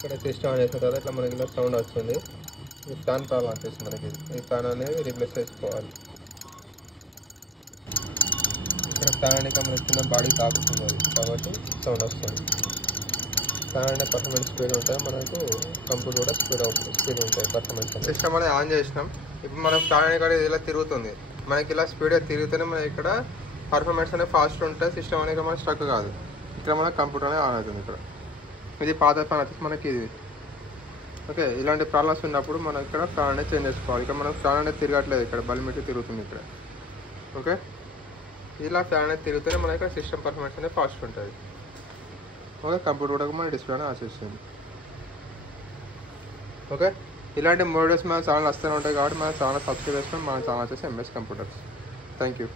ఇక్కడ system on చేసిన తర్వాత ఇట్లా మనకి ఇలా సౌండ్ వస్తుంది. ఈ ఫ్యాన్ ప్రాబ్లం వచ్చేసి మనకి ఈ ఫ్యాన్ అనేది రీప్లేస్ చేసుకోవాలి. ఇక్కడ ఫ్యాన్ అనేది మనకి కింద బాడీ తాకుతుంది కాబట్టి సౌండ్ వస్తుంది. ఫ్యాన్ అంటే పర్ఫార్మెన్స్ స్పీడ్ ఉంటుంది, మనకు కంప్యూటర్ కూడా స్పీడ్ ఉంటుంది పర్ఫార్మెన్స్. సిస్టమ్ అనేది ఆన్ చేసినాం. ఇప్పుడు మనం ఫ్యాన్ అనేది ఇలా తిరుగుతుంది, మనకి ఇలా స్పీడ్గా తిరుగుతూనే మనకి ఇక్కడ పర్ఫార్మెన్స్ అనేది ఫాస్ట్ ఉంటుంది. సిస్టమ్ అనేది మనకి స్ట్రక్ కాదు. ఇక్కడ మన కంప్యూటర్ అనేది ఆన్ అవుతుంది. ఇక్కడ ఇది పాత ఫ్యాన్ వచ్చేసి మనకి ఇది ఓకే. ఇలాంటి ప్రాబ్లమ్స్ ఉన్నప్పుడు మనం ఇక్కడ ఫ్యాన్ అనేది చేంజ్ చేసుకోవాలి. ఇక్కడ మనం ఫ్యాన్ అనేది తిరగట్లేదు, ఇక్కడ బల్బ్ తిరుగుతుంది ఇక్కడ ఓకే. ఇలా ఫ్యాన్ అనేది తిరుగుతూనే మన ఇక్కడ సిస్టమ్ పర్ఫార్మెన్స్ అనేది ఫాస్ట్ ఉంటుంది ఓకే. కంప్యూటర్ కూడా మన డిస్ప్లే అనేది ఆశిస్తుంది ఓకే. ఇలాంటి మోడల్స్ మన ఛానల్ వస్తూనే ఉంటాయి కాబట్టి మన ఛానల్ సబ్స్క్రైబ్ చేసుకొని మన ఛానల్ వచ్చేసి ఎంఎస్ కంప్యూటర్స్. Thank you.